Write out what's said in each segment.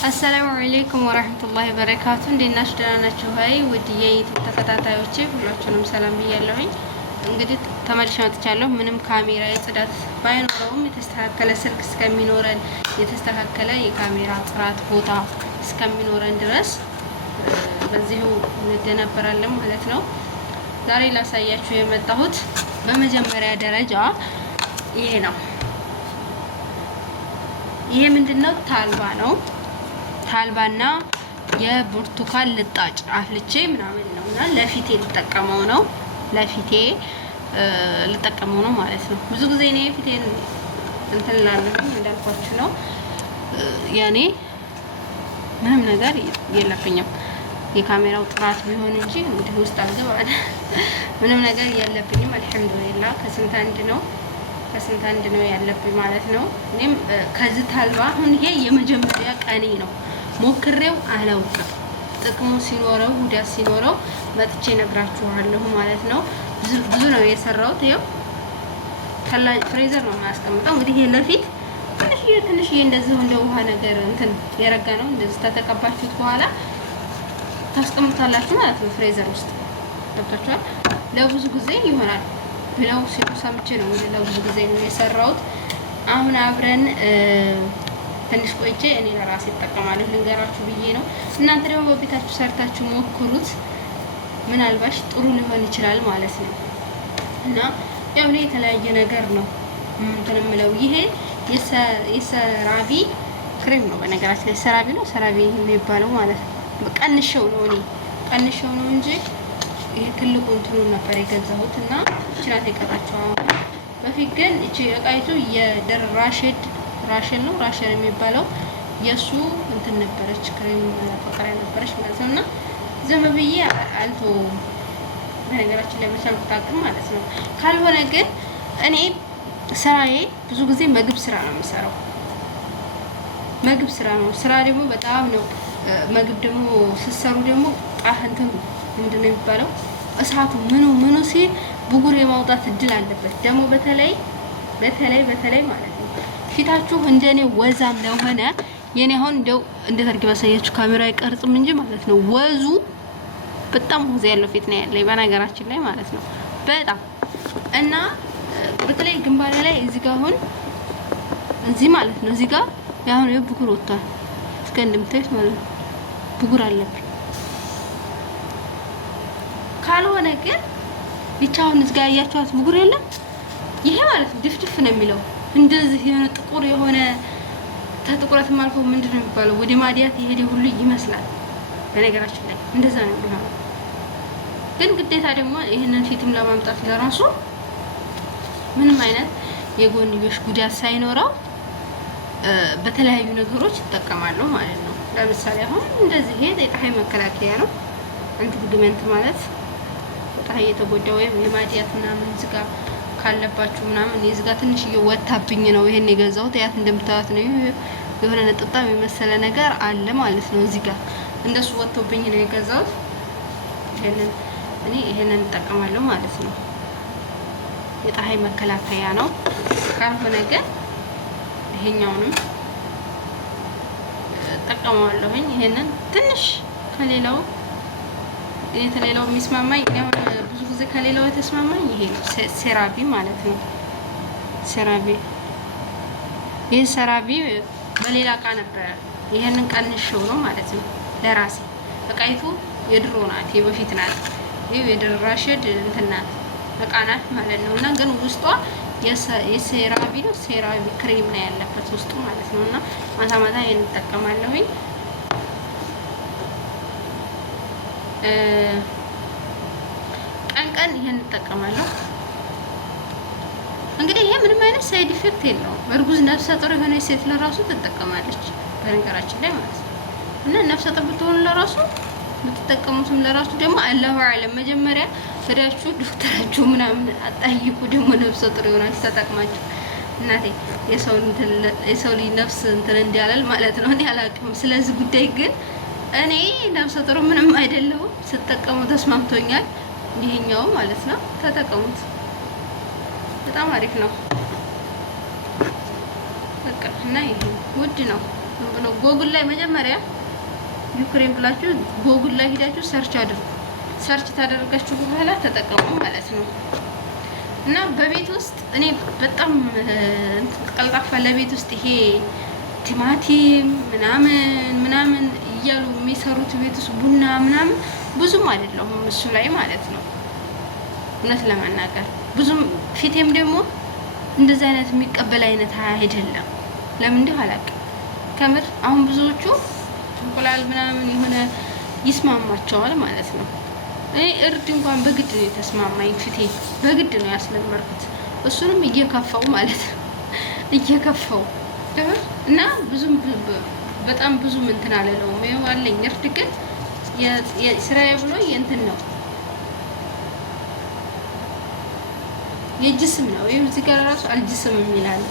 አሰላሙ አለይኩም ወራህመቱላሂ ወበረካቱ። እንዴት ናችሁ? ደህና ናችሁ? ሀይ ውድ የዩቲዩብ ተከታታዮቼ ሁላችሁንም ሰላም ብያለሁኝ። እንግዲህ ተመልሼ መጥቻለሁ። ምንም ካሜራ የጽዳት ባይኖረውም የተስተካከለ ስልክ እስከሚኖረን የተስተካከለ የካሜራ ጥራት ቦታ እስከሚኖረን ድረስ በዚሁ እንደነበራለን ማለት ነው። ዛሬ ላሳያችሁ የመጣሁት በመጀመሪያ ደረጃ ይሄ ነው። ይሄ ምንድነው? ታልባ ነው። ታልባና የብርቱካን ልጣጭ አፍልቼ ምናምን ነውና ለፊቴ ልጠቀመው ነው። ለፊቴ ልጠቀመው ነው ማለት ነው። ብዙ ጊዜ እኔ ፊቴን እንትን ላለሁ እንዳልኳችሁ ነው። ያኔ ምንም ነገር የለብኝም። የካሜራው ጥራት ቢሆን እንጂ እንግዲህ ውስጥ አልገባለ ምንም ነገር የለብኝም። አልሐምዱሊላህ ከስንት አንድ ነው ያለብኝ ማለት ነው። እኔም ከዚህ ታልባ አሁን ይሄ የመጀመሪያ ቀኔ ነው። ሞክሬው አላውቅም። ጥቅሙ ሲኖረው ጉዳት ሲኖረው መጥቼ ነግራችኋለሁ ማለት ነው። ብዙ ነው የሰራሁት። ይኸው ፍሬዘር ነው የማያስቀምጠው። እንግዲህ ይሄ ለፊት ትንሽዬ እንደዚህ እንደ ውሃ ነገር እንትን የረጋ ነው። እንደዚህ ተተቀባችሁት በኋላ ታስቀምጣላችሁ ማለት ነው። ፍሬዘር ውስጥ ገብታችኋል። ለብዙ ጊዜ ይሆናል ብለው ሲሉ ሰምቼ ነው እንግዲህ ለብዙ ጊዜ ነው የሰራሁት። አሁን አብረን ትንሽ ቆይቼ እኔ ለራሴ እጠቀማለሁ ልንገራችሁ ብዬ ነው። እናንተ ደግሞ በቤታችሁ ሰርታችሁ ሞክሩት። ምናልባሽ ጥሩ ሊሆን ይችላል ማለት ነው። እና ያው እኔ የተለያየ ነገር ነው እንትን የምለው። ይሄ የሰራቢ ክሬም ነው በነገራችን ላይ ሰራቢ ነው የሚባለው ማለት ነው። ቀንሼው ነው እንጂ ይሄ ትልቁ እንትኑን ነበር የገዛሁት እና እችናት የቀራቸው። በፊት ግን እቺ እቃይቱ ራሽን የሚባለው የሱ እንትን ነበረች፣ ክሬም ፈቀሪያ ነበረች ማለት ነው። እና ዝም ብዬ አልቶ በነገራችን ላይ በቻልኩት አቅም ማለት ነው። ካልሆነ ግን እኔ ስራዬ ብዙ ጊዜ ምግብ ስራ ነው የምሰራው። ምግብ ስራ ነው። ስራ ደግሞ በጣም ነው። ምግብ ደግሞ ስትሰሩ ደግሞ እንትን ምንድን ነው የሚባለው እሳቱ ምኑ ሲል ብጉር የማውጣት እድል አለበት። ደግሞ በተለይ ማለት ነው ፊታችሁ እንደኔ ወዛም ለሆነ የኔ አሁን እንደው እንዴት አድርጌ ባሳያችሁ ካሜራ አይቀርጽም እንጂ ማለት ነው ወዙ በጣም ወዝ ያለው ፊት ነው ያለኝ በነገራችን ላይ ማለት ነው በጣም እና በተለይ ግንባሬ ላይ እዚህ ጋር አሁን እዚህ ማለት ነው እዚህ ጋር ያሁን ብጉር ወጥቷል። እስከ እንደምታዩት ማለት ነው ብጉር አለብኝ። ካልሆነ ግን ይቻውን እዚህ ጋር ያያችኋት ብጉር የለም። ይሄ ማለት ድፍድፍ ነው የሚለው እንደዚህ የሆነ ጥቁር የሆነ ተጥቁረትም አልፎ ምንድነው የሚባለው ወደ ማዲያት ይሄድ ሁሉ ይመስላል። በነገራችን ላይ እንደዛ ነው የሚሆነው። ግን ግዴታ ደግሞ ይሄንን ፊትም ለማምጣት ለራሱ ምንም አይነት የጎንዮሽ ጉዳት ሳይኖረው በተለያዩ ነገሮች ይጠቀማሉ ማለት ነው። ለምሳሌ አሁን እንደዚህ ይሄ የፀሐይ መከላከያ ነው። አንቲፒግመንት ማለት ፀሐይ የተጎዳ ወይም የማዲያት ምናምን ዝጋ ካለባችሁ ምናምን የዝጋ ትንሽ እየወጣብኝ ነው ይሄን የገዛሁት። ያት እንደምታዩት ነው የሆነ ነጥብጣብ የመሰለ ነገር አለ ማለት ነው። እዚህ ጋር እንደሱ ወጥቶብኝ ነው የገዛሁት። ይሄንን እጠቀማለሁ ማለት ነው። የፀሐይ መከላከያ ነው። ካልሆነ ግን ይሄኛውንም እጠቀማለሁኝ። ይሄንን ትንሽ ከሌላው የሚስማማኝ ነው። ብዙ ጊዜ ከሌላው የተስማማኝ ይሄ ነው፣ ሴራቪ ማለት ነው። ይሄ ሴራቪ በሌላ እቃ ነበረ። ይሄንን ቀንሼው ነው ማለት ነው ለራሴ። እቃይቱ የድሮ ናት፣ የበፊት ናት። ይሄ የድራሽድ እንትን ናት እቃ ናት ማለት ነው። እና ግን ውስጧ የሴራቪ ነው፣ ሴራቪ ክሬም ነው ያለበት ውስጡ ማለት ነው። እና ማታ ይሄን እጠቀማለሁኝ። ቀን ይሄን እጠቀማለሁ። እንግዲህ ይሄ ምንም አይነት ሳይድ ኢፌክት የለውም። እርጉዝ ነፍሰ ጡር የሆነ ሴት ለራሱ ትጠቀማለች በነገራችን ላይ ማለት ነው። እና ነፍሰ ጡር ብትሆኑ ለራሱ የምትጠቀሙትም ለራሱ ደግሞ አላሁ አለም መጀመሪያ ሄዳችሁ ዶክተራችሁ ምናምን አጣይቁ። ደግሞ ነፍሰ ጡር የሆናችሁ ተጠቅማችሁ እናቴ የሰው ልጅ ነፍስ እንትን እንዲያላል ማለት ነው። እኔ አላውቅም ስለዚህ ጉዳይ ግን እኔ ነፍሰ ጡር ምንም አይደለሁም። ስጠቀሙ ተስማምቶኛል። ይሄኛው ማለት ነው ተጠቀሙት። በጣም አሪፍ ነው። በቃ እና ይሄ ውድ ነው ብሎ ጎግል ላይ መጀመሪያ ዩክሬን ብላችሁ ጎግል ላይ ሄዳችሁ ሰርች አድርጉ። ሰርች ታደርጋችሁ በኋላ ተጠቀሙ ማለት ነው። እና በቤት ውስጥ እኔ በጣም ቀልጣፋ ለቤት ውስጥ ይሄ ቲማቲም ምናምን እያሉ የሚሰሩት ቤት ውስጥ ቡና ምናምን ብዙም አይደለሁም እሱ ላይ ማለት ነው። እውነት ለመናገር ብዙም ፊቴም ደግሞ እንደዚህ አይነት የሚቀበል አይነት አይደለም። ለምን እንደው አላውቅም። ከምር አሁን ብዙዎቹ እንቁላል ምናምን የሆነ ይስማማቸዋል ማለት ነው። እኔ እርድ እንኳን በግድ ነው የተስማማኝ። ፊቴ በግድ ነው ያስለመርኩት። እሱንም እየከፋው ማለት ነው እየከፋው እና ብዙም በጣም ብዙ እንትን አለለውም። ይኸው አለኝ እርድ ግን የስራዬ ብሎ የእንትን ነው የጅስም ነው። ይሄ እዚህ ጋር ራሱ አልጅስም የሚላል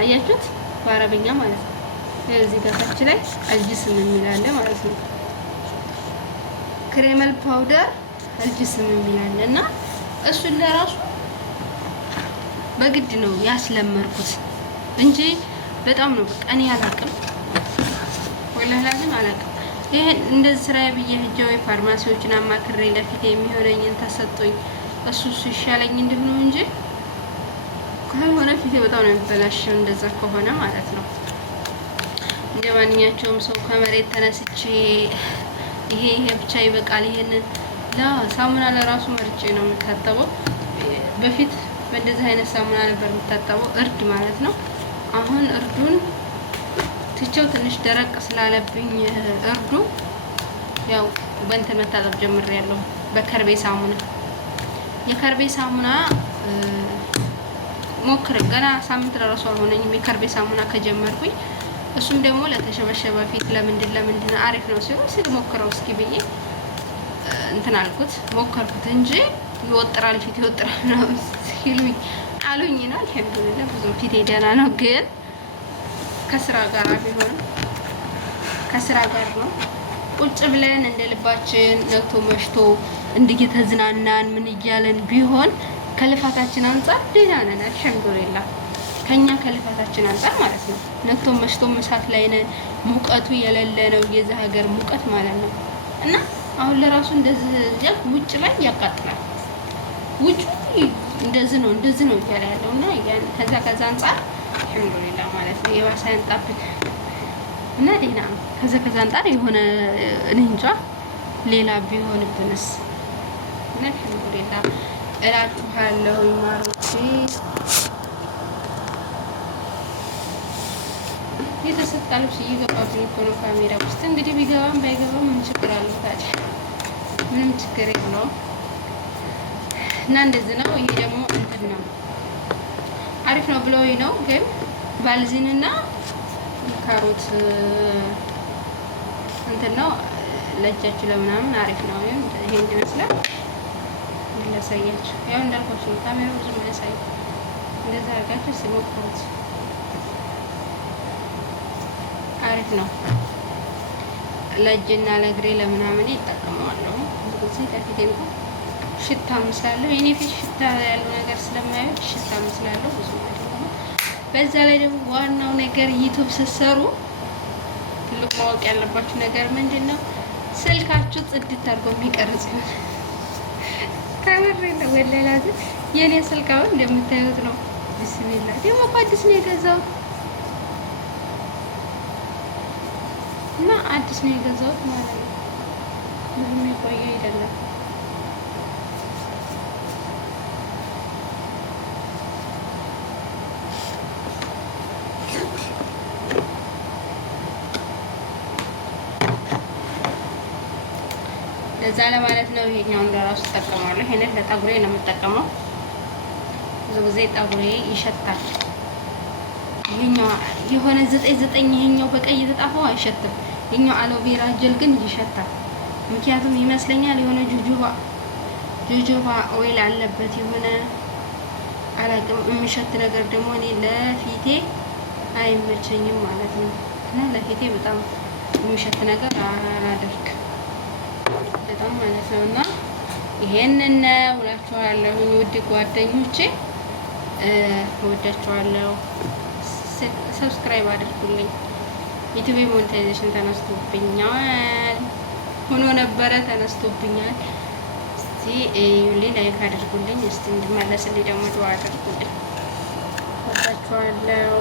አያችሁት? በአረበኛ ማለት ነው። እዚህ ጋር ታች ላይ አልጅስም የሚላል ማለት ነው። ክሬመል ፓውደር አልጅስም የሚላል እና እሱን ለራሱ በግድ ነው ያስለመርኩት እንጂ በጣም ነው በቃ እኔ አላውቅም። ወላሂ ላዝም አላውቅም። ይሄን እንደዚህ ስራዬ ብዬ ሄጄው የፋርማሲዎችን አማክሬ ለፊቴ የሚሆነኝን ተሰጥቶኝ እሱ ይሻለኝ እንደሆነ እንጂ ካልሆነ ፊቴ በጣም ነው የሚበላሸው። እንደዛ ከሆነ ማለት ነው እንደ ማንኛቸውም ሰው ከመሬት ተነስቼ ይሄ ብቻ ይበቃል ይሄንን ሳሙና ለራሱ መርጬ ነው የምታጠበው። በፊት በእንደዚህ አይነት ሳሙና ነበር የምታጠበው እርድ ማለት ነው። አሁን እርዱን ትቼው ትንሽ ደረቅ ስላለብኝ እርዱ ያው በእንትን መታጠብ ጀምሬያለሁ በከርቤ ሳሙና። የከርቤ ሳሙና ሞክር ገና ሳምንት ለራሱ አልሆነኝም የከርቤ ሳሙና ከጀመርኩኝ። እሱም ደግሞ ለተሸበሸበ ፊት ለምንድን አሪፍ ነው ሲሉ ሞክረው እስኪ ብዬ እንትን አልኩት ሞከርኩት እንጂ ይወጥራል ፊት ይወጥራል ነው ሲሉኝ አሉኝ ነው። አልሐምዱሊላህ ብዙ ፊቴ ደህና ነው። ግን ከስራ ጋር ቢሆን ከስራ ጋር ነው ቁጭ ብለን እንደ ልባችን ነግቶ መሽቶ እንድየተዝናናን ምን እያለን ቢሆን ከልፋታችን አንፃር ደህና ነን አልሐምዱሊላህ። ከኛ ከልፋታችን አንፃር ማለት ነው። ነግቶ መሽቶ መሳት ላይ ነን። ሙቀቱ የሌለ ነው የዛ ሀገር ሙቀት ማለት ነው። እና አሁን ለራሱ እንደዚህ ውጭ ላይ ያቃጥላል። ውጭ እንደዚህ ነው እያለ ያለው እና ከዛ አንፃር አልሐምዱሊላህ ማለት ነው። የባሰ ያንጣብን እና ደህና ነው። ከዛ አንፃር የሆነ እኔ እንጃ ሌላ ቢሆንብንስ እና አልሐምዱሊላህ እላችኋለሁ ማሮቼ። የተሰጣ ልብስ እየገባብኝ እኮ ነው ካሜራ ውስጥ። እንግዲህ ቢገባም ባይገባም ምን ችግር አለው ታዲያ? ምንም ችግር የለውም። እና እንደዚህ ነው። ይሄ ደግሞ እንትን ነው አሪፍ ነው ብለውኝ ነው። ግን ባልዚንና ካሮት እንትን ነው ለእጃችሁ ለምናምን አሪፍ ነው። ይሄን ይመስላል። ላሳያችሁ። ያው እንዳልኳችሁ ካሜራው ብዙ ማያሳይ እንደዛ አድርጋችሁ ሲሞክሩት አሪፍ ነው። ለእጅና ለእግሬ ለምናምን ይጠቀመዋለሁ። ብዙ ጊዜ ለፊቴ እንኳን ሽታ ምስላለሁ። የኔ ፊት ሽታ ያለው ነገር ስለማይወድ ሽታ ምስላለሁ ብዙ ማለት ነው። በዛ ላይ ደግሞ ዋናው ነገር ዩቲዩብ ስትሰሩ ትልቅ ማወቅ ያለባችሁ ነገር ምንድነው? ስልካችሁ ጽድት አድርጎ የሚቀርጽ ነው። ካሜራ ነው ወላላዝ የኔ ስልክ አሁን እንደምታዩት ነው። ቢስሚላህ ደግሞ አዲስ ነው የገዛሁት እና አዲስ ነው የገዛሁት ማለት ነው። ምንም የቆየ አይደለም። ለዛ ለማለት ነው። ይሄኛውን ለራሱ ተጠቀማለሁ። ይሄንን ለጠጉሬ ነው የምጠቀመው። ብዙ ጊዜ ጠጉሬ ይሸታል። ይሄኛው የሆነ 99 ይሄኛው በቀይ የተጣፈው አይሸትም። ይሄኛው አሎቬራ ጀል ግን ይሸታል። ምክንያቱም ይመስለኛል የሆነ ጆጆባ ኦይል አለበት የሆነ አላውቅም። የሚሸት ነገር ደግሞ እኔ ለፊቴ አይመቸኝም ማለት ነው። እና ለፊቴ በጣም የሚሸት ነገር አላደርግም በጣም ማለት ነው። እና ይሄንን ነው እላችኋለሁ ውድ ጓደኞቼ፣ እወዳችኋለሁ። ሰብስክራይብ አድርጉልኝ ዩቲዩብ ሞኔታይዜሽን ተነስቶብኛል። ሆኖ ነበረ ተነስቶብኛል። እስቲ እዩልኝ፣ ላይክ አድርጉልኝ። እስቲ እንድመለስልኝ ደግሞ ዱአ አድርጉልኝ። ወዳችኋለሁ።